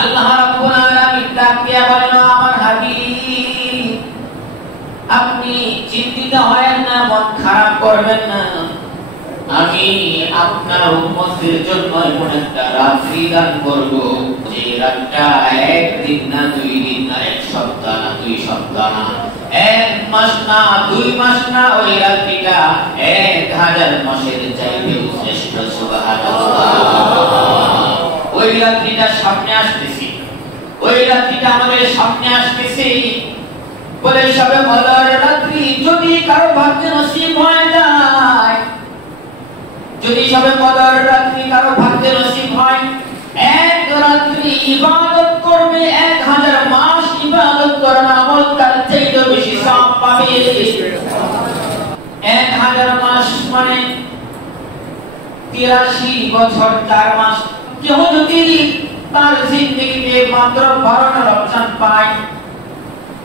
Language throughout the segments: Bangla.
আল্লাহ রাব্বুল আলামিন তাকিয়ে বলেন, আমার হাবিব আপনি চিন্তিত হয়েন না, মন খারাপ করবেন না, আমি আপনার উম্মতের জন্য এমন একটা রাত্রি দান করব যে রাতটা একদিন না, 2 দিন না, 1 সপ্তাহ না, 2 সপ্তাহ না, 1 মাস না, 2 মাস না, ওই রাত্রিটা 1000 মাসের চাইতে শ্রেষ্ঠ। সুবহানাল্লাহ। ওই রাত্রিটা সামনে আসতেছি, ওই রাত্রিটা আমাদের সামনে আসতেছি বলে সবে বদর রাত্রি যদি কারো ভাগ্যে নসিব হয়ে যায়, যদি সবে বদর রাত্রি কারো ভাগ্যে নসিব হয়, 1 রাত্রি ইবাদত করবে 1000 মাস ইবাদত করার আমল তার চাইতে বেশি সওয়াব পাবে। 1000 মাস মানে 83 বছর 4 মাস। কেউ যদি তার জিন্দেগিতে মাত্র 12টা রমজান পায়,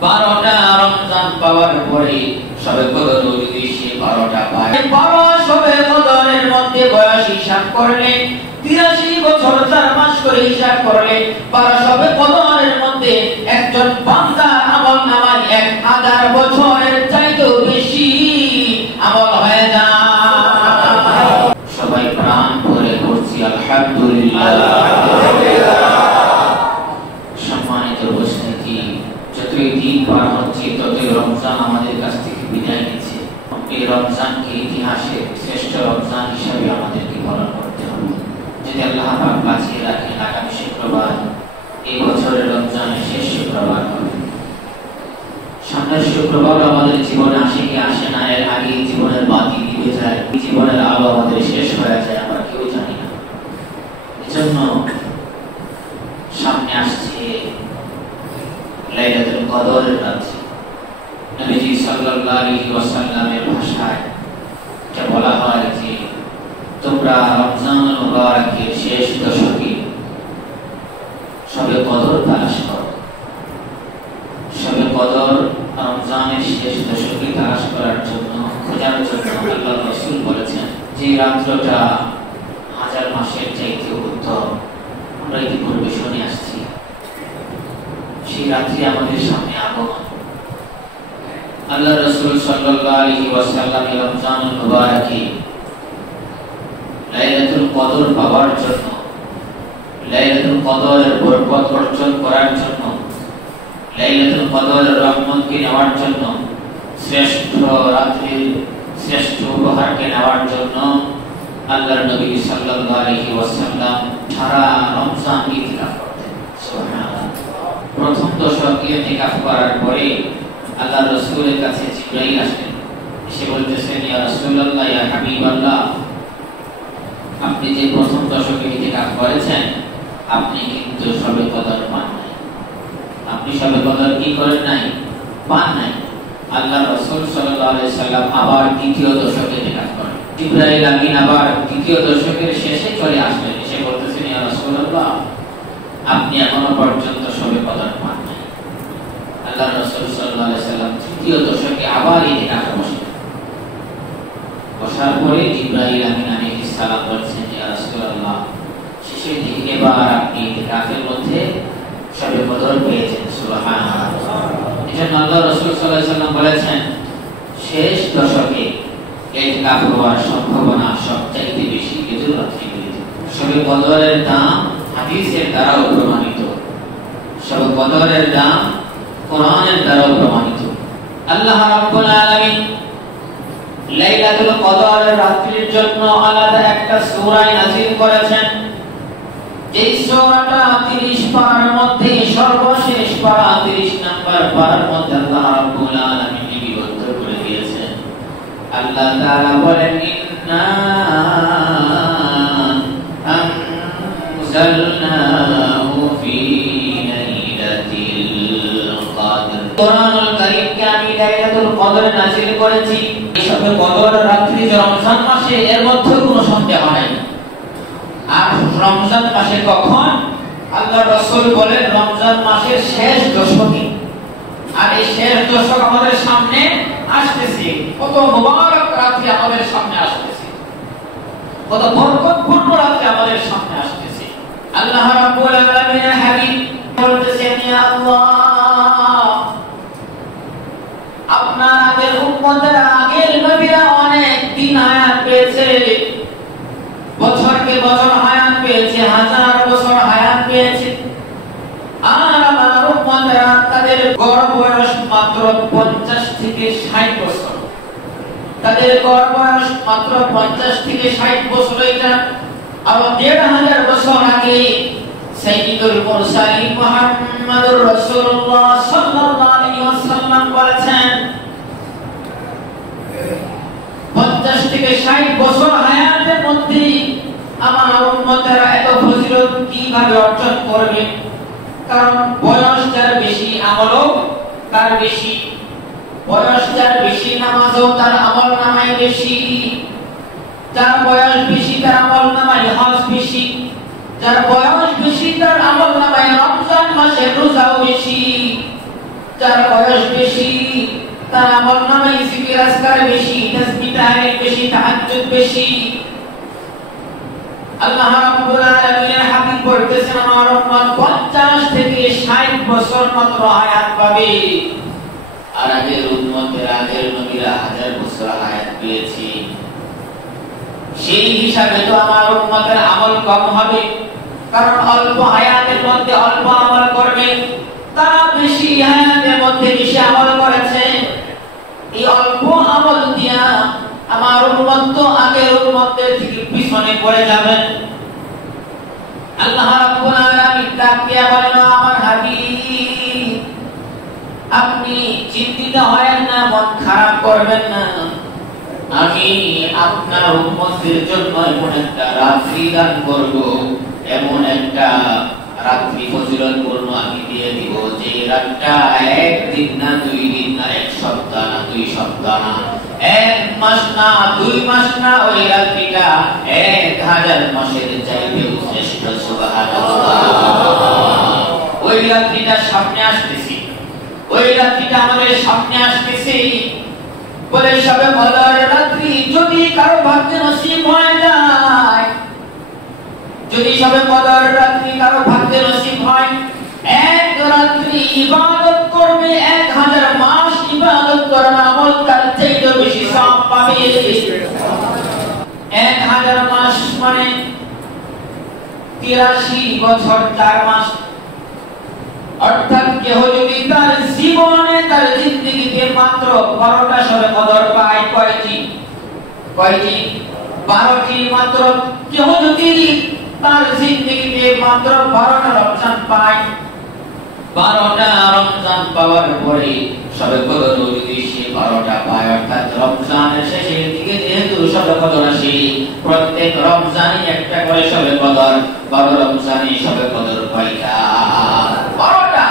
12টা রমজান পাওয়ার পরে সবে কদর যদি সে 12টা পায়, 12 সবে কদরের মধ্যে বয়স হিসাব করলে 83 বছর 4 মাস করে হিসাব করলে 12 সবে কদরের মধ্যে একজন বান্দার আমল নামায় 1000 বছরের চাইতেও বেশি আমল হয়ে যায়। সবাই প্রাণ ভরে করছি আলহামদুলিল্লাহ। সম্মানিত উপস্থিতি, যতই দিন পার হচ্ছে ততই রমজান আমাদের কাছ থেকে বিদায় নিচ্ছে। এই রমজানকে ইতিহাসে শ্রেষ্ঠ রমজান হিসাবে আমাদেরকে পালন করতে হবে। যদি আল্লাহ পাক বাঁচিয়ে রাখেন, আগামী শুক্রবার এই বছরের রমজানের শেষ শুক্রবার হবে। সামনের শুক্রবার আমাদের জীবনে আসে কি আসে না, এর আগে জীবনের বাতি নিভে যায়, জীবনের আলো আমাদের শেষ হয়ে যায়, আমরা কেউ জানি না। এজন্য সামনে আসছে লাইলাতুল কদরের রাত। নবীজি সাল্লাল্লাহু আলাইহি ওয়াসাল্লামের ভাষায় যা বলা হয় যে তোমরা রমজানুল মুবারকের শেষ দশকে সবে কদর তালাশ করো। সবে কদর রমজানের শেষ দশকে তালাশ করার জন্য, খোঁজার জন্য আল্লাহর রাসূল বলেছেন যে রাত্রটা 1000 মাসের চাইতে উত্তম। আমরা ইতিপূর্বে শুনে আসছি, সেই রাত্রি আমাদের সামনে আগমন। আল্লাহ রাসূল সাল্লাল্লাহু আলাইহি ওয়াসাল্লাম রমজানুল মুবারকে লাইলাতুল কদর পাওয়ার জন্য, লাইলাতুল কদরের বরকত অর্জন করার জন্য, লাইলাতুল কদরের রহমতকে নেওয়ার জন্য, শ্রেষ্ঠ রাত্রির শ্রেষ্ঠ উপহারকে নেওয়ার জন্য আল্লাহর নবী সাল্লাল্লাহু আলাইহি ওয়াসাল্লাম সারা রমজান ইতিকাফ করতেন। সুবহানাল্লাহ। প্রথম দশক ইতিকাফ করার পরে আল্লাহর রাসূলের কাছে জিবরাইল আসলেন, এসে বলতেছেন, ইয়া রাসূলুল্লাহ, ইয়া হাবিবাল্লাহ, আপনি যে প্রথম দশকে ইতিকাফ করেছেন, আপনি কিন্তু সবে কদর পান নাই। আপনি সবে কদর কি করেন নাই? পান নাই। আল্লাহর রাসূল সাল্লাল্লাহু আলাইহি সাল্লাম আবার দ্বিতীয় দশকে ইতিকাফ করেন। জিবরাইল আমিন আবার দ্বিতীয় দশকের শেষে চলে আসলেন, এসে বলতেছেন, ইয়া রাসূলুল্লাহ, আপনি এখনো পর্যন্ত সবে কদর পান নাই। আল্লাহর রাসূল সাল্লাল্লাহু আলাইহি সাল্লাম তৃতীয় দশকে আবার ইতিকাফে বসলেন। বসার পরে জিবরাইল আমিন আলাইহিস সালাম বলছেন, ইয়া রাসূলুল্লাহ, শেষের দিকে এবার আপনি ইতিকাফের মধ্যে সবে কদর পেয়েছেন। সুবহানাল্লাহ। এজন্য আল্লাহর রাসূল সাল্লাল্লাহু আলাইহি সাল্লাম বলেছেন, শেষ দশকে ইতিকাফ হওয়ার সম্ভাবনা সবচাইতে বেশি এজন্য রাত্রিগুলিতে। সবে কদরের দাম হাদিসের দ্বারাও প্রমাণিত, সবে কদরের দাম কোরআনের দ্বারাও প্রমাণিত। আল্লাহ রাব্বুল আলামিন লাইলাতুল কদরের রাত্রির জন্য আলাদা একটা সূরা নাযিল করেছেন। এই সূরাটা 30 পারার মধ্যে সর্বশেষ পারা 30 নাম্বার পারার মধ্যে আল্লাহ রাব্বুল আলামিন লিপিবদ্ধ করে দিয়েছেন। আল্লাহ তাআলা বলেন, ইন্না আনজালনাহু ফি লাইলাতিল কদর। কোরআনুল কারীমকে আমি লাইলাতুল কদর নাযিল করেছি। এসবে কদর রাত্রি রমজান মাসে, এর মধ্যে কোনো সন্দেহ নাই। আর রমজান মাসে কখন? আল্লাহর রাসূল বলেন রমজান মাসের শেষ দশকে। আর এই শেষ দশক আমাদের সামনে আসতেছে, কত মুবারক রাত্রি আমাদের সামনে আসতেছে, কত বরকতপূর্ণ রাত্রি আমাদের সামনে আসতেছে। আল্লাহ রাব্বুল আলামিনের হাবিব আল্লাহ, আপনার আগের উম্মতেরা, আগের নবীরা অনেক দিন হায়াত পেয়েছে, বছরকে বছর হায়াত পেয়েছে, হাজার বছর হায়াত পেয়েছে। আর আমার উম্মতেরা তাদের গড় বয়স মাত্র 50 থেকে 60 বছর। তাদের গড় বয়স মাত্র 50 থেকে 60 বছর। এটা আরো 1500 বছর আগে সাইয়্যিদুল মুরসালিন মুহাম্মদুর রাসূলুল্লাহ সাল্লাল্লাহু আলাইহি ওয়াসাল্লাম বলেছেন, 50 থেকে 60 বছর হায়াতের মধ্যে আমার উম্মতেরা এত ফজিলত কিভাবে অর্জন করবে? কারণ বয়স যার বেশি, আমলও তার বেশি। বয়স যার বেশি, নামাজও তার আমল নামায় বেশি। যার বয়স বেশি তার আমল নামায় হজ বেশি। যার বয়স বেশি তার আমল নামায় রমজান মাসের রোজাও বেশি। যার বয়স বেশি তার আমল নামায় জিকির আজকার বেশি, তাসবিহ তাহলিল বেশি, তাহাজ্জুদ বেশি। আল্লাহ রাব্বুল আলামিনের হাবিব বলতেছেন, আমার উম্মত 50 থেকে 60 বছর মাত্র হায়াত পাবে। আর আগের উম্মতের, আগের নবীরা হাজার বছর হায়াত পেয়েছে। সেই হিসাবে তো আমার উম্মতের আমল কম হবে, কারণ অল্প হায়াতের মধ্যে অল্প আমল করবে। তারা বেশি হায়াতের মধ্যে বেশি আমল করেছে। এই অল্প আমল দিয়া আমার উম্মত তো আগের উম্মতের থেকে পিছনে পড়ে যাবেন। আল্লাহ রাব্বুল আলামিন ডাকিয়া বলেন, আমার হাবিব, আপনি চিন্তিত হয়েন না, মন খারাপ করবেন না। আমি আপনার উম্মতের জন্য এমন একটা রাত্রি দান করব, এমন একটা রাত্রি ফজিলতপূর্ণ আমি দিয়ে দিব, যে রাতটা একদিন না, 2 দিন না, 1 সপ্তাহ না, 2 সপ্তাহ না, 1 মাস না, 2 মাস না, ওই রাত্রিটা 1000 মাসের চাইতেও শ্রেষ্ঠ। সুবহানাল্লাহ। ওই রাত্রিটা সামনে আসতেছে, ওই রাত্রিটা আমাদের সামনে আসতেছে। বলে সবে বদর রাত্রি যদি কারো ভাগ্যে নসিব হয়ে যায়, যদি সবে বদর রাত্রি কারো ভাগ্যে নসিব হয়, এক রাত্রি ইবাদত করবে, 1000 মাস ইবাদত করার আমল তার চাইতে বেশি সওয়াব পাবে। 1000 মাস মানে 83 বছর 4 মাস। অর্থাৎ কেহ যদি তার জীবনে, তার জিন্দেগিতে মাত্র 12টা সবে কদর পায়, কয়টি? 12টি মাত্র। কেহ যদি তার জিন্দেগিতে মাত্র 12টা রমজান পায়, 12টা রমজান পাওয়ার পরে সবে কদর যদি সে 12টা পায়, অর্থাৎ রমজানের শেষের দিকে যেহেতু সবে কদর আসে, প্রত্যেক রমজানে একটা করে সবে কদর, 12 রমজানে সবে কদর কয়টা? 12টা।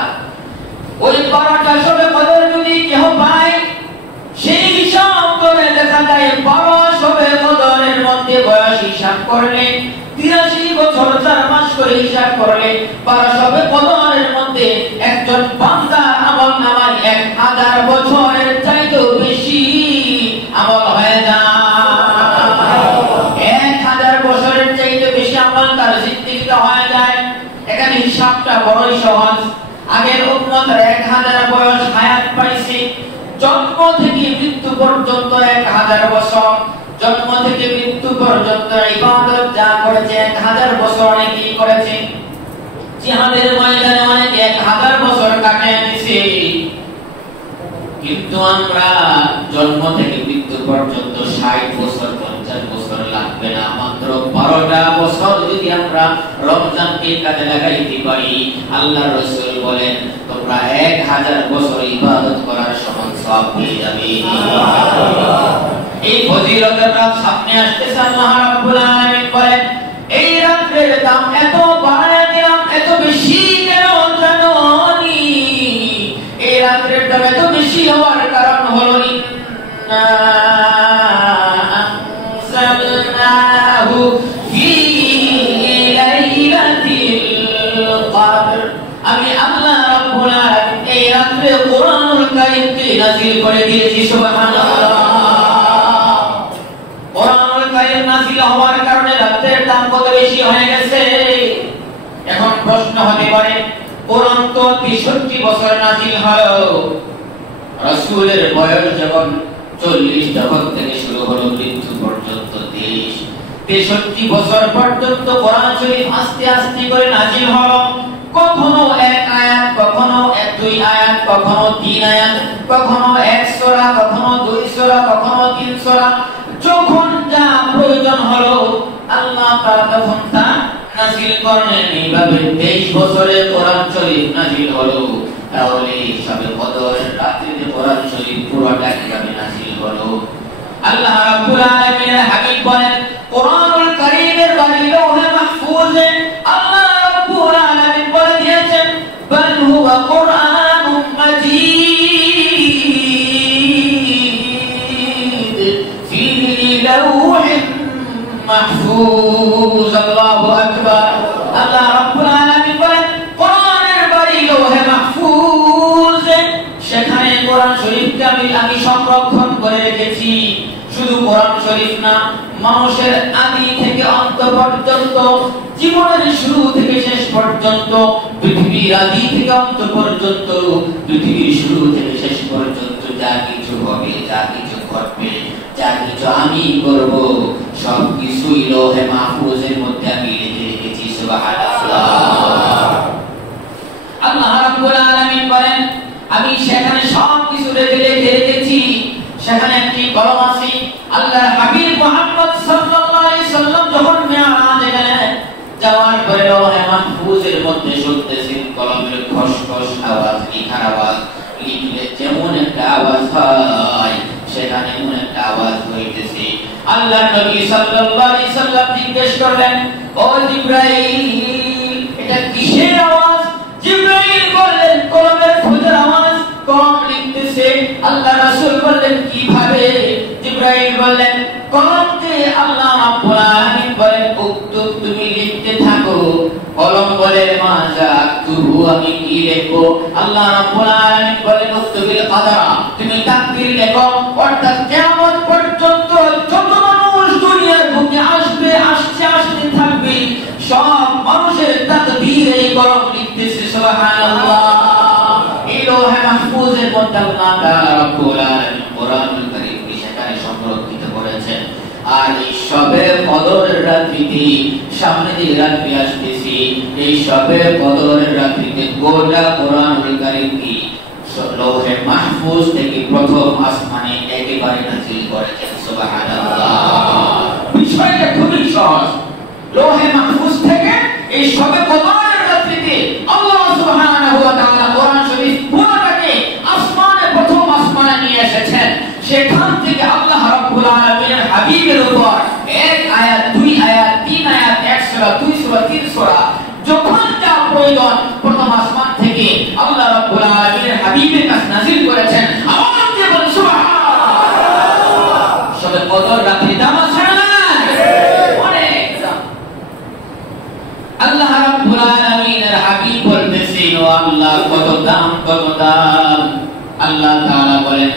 ওই 12টা সবে কদর যদি কেহ পায়, সেই হিসাব করে দেখা যায় 12 সবে কদরের মধ্যে বয়স হিসাব করলে 83 বছর 4 মাস করে হিসাব করলে 12 সবে কদরের মধ্যে একজন বান্দার আমল নামায় 1000 বছরের চাইতেও বেশি আমল হয়ে যায়। 1000 বছরের চাইতে বেশি আমল তার জিন্দেগিতে হয়ে যায়। এখানে হিসাবটা বড়ই সহজ। আগের উম্মতের 1000 বয়স হায়াত পাইছে, জন্ম থেকে মৃত্যু পর্যন্ত 1000 বছর। জন্ম থেকে মৃত্যু পর্যন্ত ইবাদত যা করেছে 1000 বছর অনেকেই করেছে। জিহাদের ময়দানে অনেকে 1000 বছর কাটিয়ে দিয়েছে। কিন্তু আমরা জন্ম থেকে মৃত্যু পর্যন্ত 60 বছর 50 বছর লাগবে না, মাত্র 12টা বছর যদি আমরা রমজানকে কাজে লাগাইতে পারি, আল্লাহর রাসূল বলেন তোমরা 1000 বছর ইবাদত করার সমান সওয়াব পেয়ে যাবে। এই ফজিলতের রাত সামনে আসতেছে। আল্লাহ রাব্বুল আলামিন বলেন, এই রাতের দাম এত বাড়ায় দিলাম, এত বেশি কেন জানোনি? এই রাতের দাম এত বেশি হওয়ার কারণ হলো ইন্না আনজালনাহু ফি লাইলাতিল কদর। আমি আল্লাহ রাব্বুল আলামিন এই রাতে কোরআনুল কারীমকে নাযিল করে দিয়েছি। সুবহানাল্লাহ। কোরআনুল কারীম নাযিল হওয়ার কারণে রাতের দাম কত বেশি হয়ে গেছে। এখন প্রশ্ন হতে পারে, কোরআন তো 63 বছর নাযিল হলো। রাসূলের বয়স যখন 40 যখন থেকে শুরু হলো মৃত্যু পর্যন্ত 63 বছর পর্যন্ত কোরআন শরীফ আস্তে আস্তে করে নাযিল হলো। কখনো এক আয়াত, কখনো দুই আয়াত, কখনো তিন আয়াত, কখনো এক সূরা, কখনো দুই সূরা, কখনো তিন সূরা, যখন যা প্রয়োজন হলো আল্লাহ তাআলা তখন তা নাযিল করলেন। এইভাবে 23 বছরে কোরআন শরীফ নাযিল হলো। তাহলে সবে কদরের রাত্রিতে কোরআন শরীফ পুরোটা কিভাবে নাযিল হলো? আল্লাহ রাব্বুল আলামিনের হাবিব বলেন, কোরআনুল কারীমের বাণী লৌহে মাহফুজে আল্লাহ রাব্বুল আলামিন বলে দিয়েছেন, বাল হুয়া কুরআনুম মাজিদ ফি লাওহিন মাহফুজ। আল্লাহু আকবার। আল্লাহ রাব্বুল আলামিন বলেন, কোরআনের বাণী লৌহে মাহফুজে, সেখানে কোরআন শরীফকে আমি সংরক্ষণ করে রেখেছি। শুধু কোরআন শরীফ না, মানুষের আদি থেকে অন্ত পর্যন্ত, জীবনের শুরু থেকে শেষ পর্যন্ত, পৃথিবীর আদি থেকে অন্ত পর্যন্ত, পৃথিবীর শুরু থেকে শেষ পর্যন্ত যা কিছু হবে, যা কিছু ঘটবে, যা কিছু আমি করব, সবকিছুই লৌহে মাহফুজের মধ্যে আমি লিখে রেখেছি। সুবহানাল্লাহ। আল্লাহ রাব্বুল আলামিন বলেন, আমি সেখানে সবকিছু লিখে রেখেছি। সেখানে একটি কলম আছে। আল্লাহর হাবিব মুহাম্মদ সাল্লাল্লাহু আলাইহি সাল্লাম যখন মিরাজে গেলেন, যাওয়ার পরে লৌহে মাহফুজের মধ্যে শুনতেছেন কলমের খসখস আওয়াজ, লেখার আওয়াজ। লিখলে যেমন একটা আওয়াজ হয়, সেখানে এমন একটা আওয়াজ হইতেছে। আল্লাহর নবী সাল্লাল্লাহু আলাইহি সাল্লাম জিজ্ঞেস করলেন, ও জিবরাইল, এটা কিসের আওয়াজ? জিবরাইল বললেন, কলমের খোঁজার আওয়াজ, কলম লিখতেছে। আল্লাহ রাসূল বললেন, কিভাবে? জিবরাইল বললেন, কলমকে আল্লাহ রাব্বুল আলামিন বলেন, উক্তুব, তুমি লিখতে থাকো। কলম বলে, মাযা আকতুবু, আমি কি লিখবো? আল্লাহ রাব্বুল আলামিন বলেন, উক্তুবিল কদরা, তুমি তাকদীর লেখো। অর্থাৎ কিয়ামত পর্যন্ত যত মানুষ দুনিয়ার বুকে আসবে, আসতে থাকবে, সব মানুষের তাকদীর এই কলম লিখতেছে। সুবহানাল্লাহ। এই লৌহে মাহফুজের মধ্যে আল্লাহ তাআলা রাব্বুল আলামিন কোরআনুল কারীমকে সেখানে সংরক্ষিত করেছেন। আর এই শবে কদরের রাত্রিতে, সামনে যে রাত্রি আসতেছে, এই শবে কদরের রাত্রিতে গোটা কোরআনুল কারীমকে লৌহে মাহফুজ থেকে প্রথম আসমানে একেবারে নাযিল করেছেন। সুবহানাল্লাহ। বিষয়টা খুবই সহজ। লৌহে মাহফুজ থেকে এই শবে কদরের রাত্রিতে আল্লাহ সুবহানাহু ওয়া তাআলা কোরআন শরীফ পুরোটাকে আসমানে, প্রথম আসমানে নিয়ে এসেছেন। সেখান থেকে আল্লাহ রাব্বুল আলামিনের হাবিবের উপর এক আয়াত, দুই আয়াত, তিন আয়াত, এক সূরা, দুই সূরা, তিন সূরা, যখন যা প্রয়োজন প্রথম আসমান থেকে আল্লাহ রাব্বুল আলামিনের হাবিবের কাছে নাযিল করেছেন। আওয়াজ দিয়ে বলেন সুবহানাল্লাহ। শবে কদর রাত্রি দাম আছে না? অনেক দাম। আল্লাহ রাব্বুল আলামিনের হাবিব বলতেছেন, ও আল্লাহ, কত দাম, কত দাম। আল্লাহ তাআলা বলেন,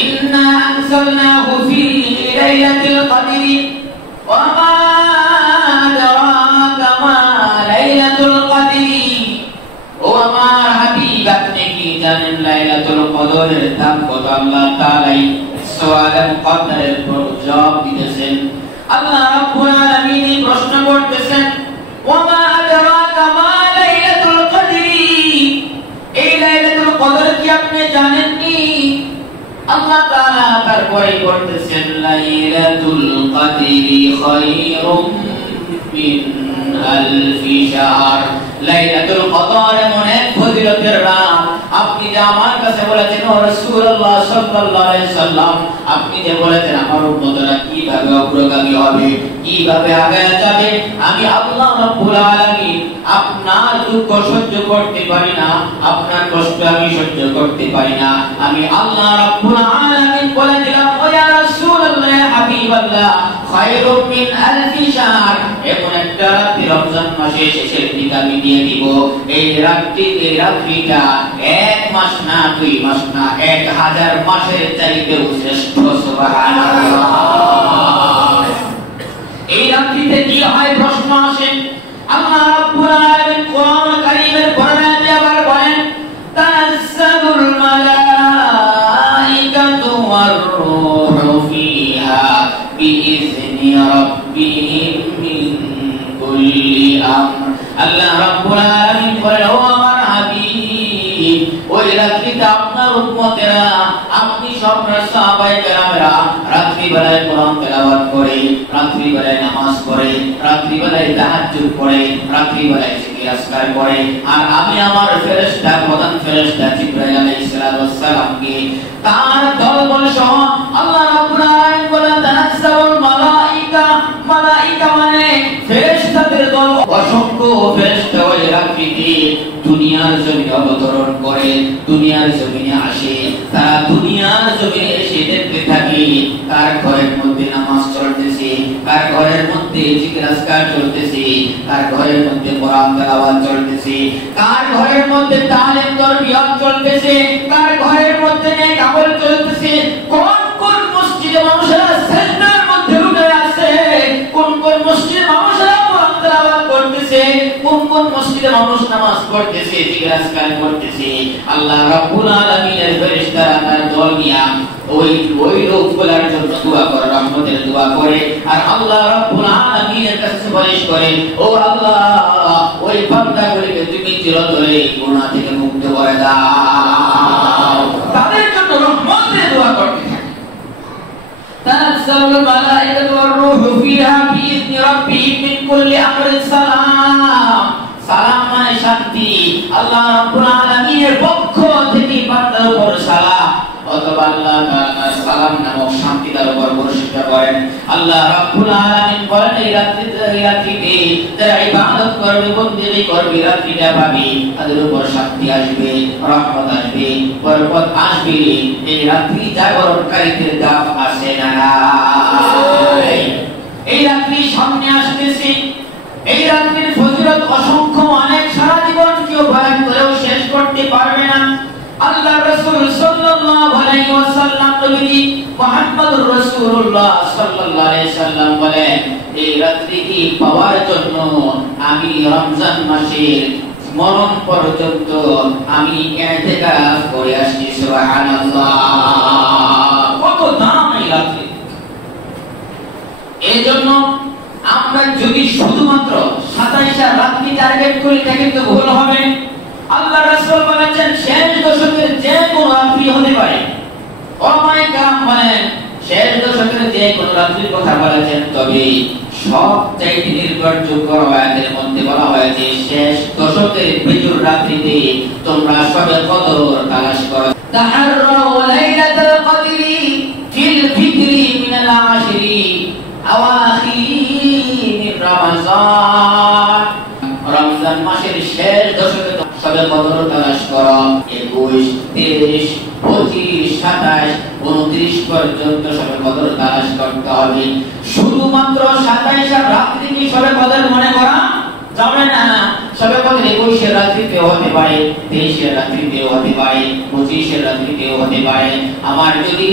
ইন্না আনজালনাহু ফি লাইলাতিল কদরি ওয়া মা আদরাকা মা লাইলাতুল কদরি। ও আমার হাবিব, আপনি কি জানেন লাইলাতুল কদরের দাম কত? আল্লাহ তাআলা সওয়ালে মুকদ্দারের জবাব দিতেছেন। আল্লাহ রাব্বুল আলামিন প্রশ্ন করতেছেন, ওয়া মা আদরাকা মা লাইলাতুল কদরি, এই লাইলাতুল কদর কি আপনি জানেননি? আল্লাহ তাআলা তারপরে বলতেছেন, লাইলাতুল কদরি খায়রুম মিন আলফি শাহর। লাইলাতুল কদর এমন এক ফজিলতের রাত, আপনি যে আমার কাছে বলেছেন, ও রাসূলুল্লাহ সাল্লাল্লাহু আলাইহি সাল্লাম, আপনি যে বলেছেন আমার উম্মতরা কিভাবে অগ্রগামী হবে, কিভাবে আগায় যাবে, আমি আল্লাহ রাব্বুল আলামিন আপনার দুঃখ সহ্য করতে পারি না, আপনার কষ্ট আমি সহ্য করতে পারি না। আমি আল্লাহ রাব্বুল আলামিন বলে দিলাম, ও ইয়া রাসূলুল্লাহ, ইয়া হাবিবাল্লাহ, খায়রুম মিন আলফি শাহর, এমন একটা রাত্রি রমজান মাসে শেষের দিকে আমি দিয়ে দিব। এই রাত্রিটা এক মাস না, দুই মাস না, 1000 মাসের চাইতেও শ্রেষ্ঠ। সুবহানাল্লাহ। এই রাত্রিতে কি হয় প্রশ্ন আসে। আল্লাহ রাব্বুল আলামিন কোরআন কারীমের রাব্বুল আলামিন বলেন, ও আমার হাবিব, ওই রাত্রিতে আপনার উম্মতেরা, আপনি সব সাহাবায়ে কেরামেরা রাত্রি বেলায় কোরআন তেলাওয়াত করে, রাত্রি বেলায় নামাজ পড়ে, রাত্রি বেলায় তাহাজ্জুদ পড়ে, রাত্রি বেলায় জিকির আজকার করে, আর আমি আমার ফেরেশতা, প্রধান ফেরেশতা জিবরাইল আলাইহিস সালামকে তার দলবল সহ আল্লাহ রাব্বুল আলামিন বলেন, তানাজ্জালুল মালায়েকা, মালায়েকা মানে ফেরেশতাদের দল, অসংখ্য ফেরেশতা ওই রাত্রিতে দুনিয়ার জমিনে অবতরণ করে, দুনিয়ার জমিনে আসে। তারা দুনিয়ার জমিনে এসে দেখতে থাকে কার ঘরের মধ্যে নামাজ চলতেছে, কার ঘরের মধ্যে জিকির আজকার চলতেছে, কার ঘরের মধ্যে কোরআন তেলাওয়াত চলতেছে, কার ঘরের মধ্যে তালিম তারবিয়ত চলতেছে, কার ঘরের মধ্যে নেক আমল চলতেছে, কোন কোন মসজিদে মানুষেরা সিজদার মধ্যে লুটে আছে, কোন কোন মসজিদে মানুষেরা কোরআন তেলাওয়াত করতেছে, কোন কোন মসজিদে মানুষ নামাজ পড়তেছে, জিকির আজকার করতেছে। আল্লাহ রাব্বুল আলামিনের ফেরেশতারা তার দল নিয়ে ওই লোকগুলোর জন্য দোয়া করে, রহমতের দোয়া করে, আর আল্লাহ রাব্বুল আলামিনের কাছে সুপারিশ করে, ও আল্লাহ, ওই বান্দাগুলোকে তুমি চিরতরে গুনাহ থেকে মুক্ত করে দাও। তাদের জন্য রহমতের দোয়া করতে থাকে। তানাজ্জালুল মালায়েকাতু ওয়ার রূহু ফিহা বিইذনি রাব্বিহিম মিন কুল্লি আমরিন সালাম। সালাম মানে শান্তি, আল্লাহ রাব্বুল আলামিনের পক্ষ থেকে বান্দার উপর সালাম, অথবা আল্লাহ তাআলা সালাম নামক শান্তি তার উপর বর্ষিত করেন। আল্লাহ রাব্বুল আলামিন বলেন, এই রাত্রিতে যারা ইবাদত করবে, বন্দেগী করবে, রাত্রিটা পাবে, তাদের উপর শান্তি আসবে, রহমত আসবে, বরকত আসবে। এই রাত্রি জাগরণকারীদের দাম আসে না। এই রাত্রি সামনে আসতেছে, এই রাত্রির ফজিলত অসংখ্য, অনেক, সারা জীবন কেউ বয়ান করেও শেষ করতে পারবে না। আল্লাহ রাসূল সাল্লাল্লাহু আলাইহি ওয়াসাল্লাম, নবী মুহাম্মদুর রাসূলুল্লাহ সাল্লাল্লাহু আলাইহি সাল্লাম বলেন, এই রাত্রিকে পাওয়ার জন্য আমি রমজান মাসের মরণ পর্যন্ত আমি ইতিকাফ করে আসছি। সুবহানাল্লাহ, কত দাম এই রাত্রি! এজন্য আমরা যদি শুধুমাত্র 27 রাত্রি টার্গেট করি, তা কিন্তু ভুল হবে। আল্লাহ রাসূল বলেছেন, শেষ দশকের যে কোন রাত্রি হতে পারে। ওলামায়ে কেরাম বলেন, শেষ দশকের যে কোন রাত্রির কথা বলেছেন, তবে সবচেয়ে নির্ভরযোগ্য আয়াতের মধ্যে বলা হয়েছে, শেষ দশকের বিজুর রাত্রিতে তোমরা শবে কদর তালাশ করো। তাহাররাউ লাইলাতুল কদরি ফিল ফিকরি মিনাল আশরি আওয়াখির রমজান। রমজান মাসের শেষ দশকে শবে কদর তালাশ করো। 21, 23, 25, 27, 29 পর্যন্ত শবে কদর তালাশ করতে হবে। শুধুমাত্র 27 রাত্রি কি শবে কদর মনে করা যাবে না। শবে কদর 21 রাত্রিতেও হতে পারে, 23 রাত্রিতেও হতে পারে, 25 রাত্রিতেও হতে পারে। আমার যদি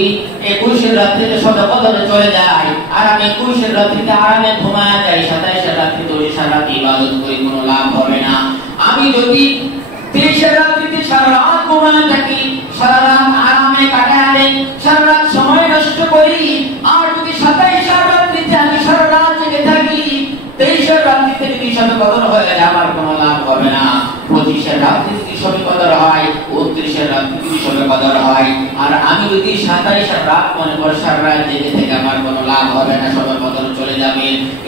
21 রাত্রিতে শবে কদর চলে যায়, আর আমি 21 রাত্রিতে আরামে ঘুমায় যাই, 27 রাত্রিতে ওই সারা রাত ইবাদত করে কোনো লাভ হবে না। আমি যদি 23 রাত্রিতে সারা রাত ঘুমায় থাকি, সারা রাত আরামে কাটায় দেই, সারা রাত সময় নষ্ট করি, আর যদি 27 রাত্রিতে আমি সারা রাত জেগে থাকি, 23 রাত্রিতে যদি শবে কদর হয়ে যায়, আমার কোনো লাভ হবে না। 25 রাত্রিতে যদি শবে কদর হয়, 29 রাত্রিতে যদি শবে কদর হয়, আর আমি যদি 27 রাত মনে করে সারা রাত জেগে থেকে, আমার কোনো লাভ হবে না, শবে কদর চলে যাবে।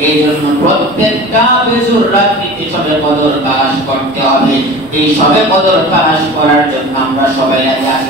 এই জন্য প্রত্যেকটা বেজুর রাত্রিতে শবে কদর তালাশ করতে হবে। এই শবে কদর তালাশ করার জন্য আমরা সবাই আছি।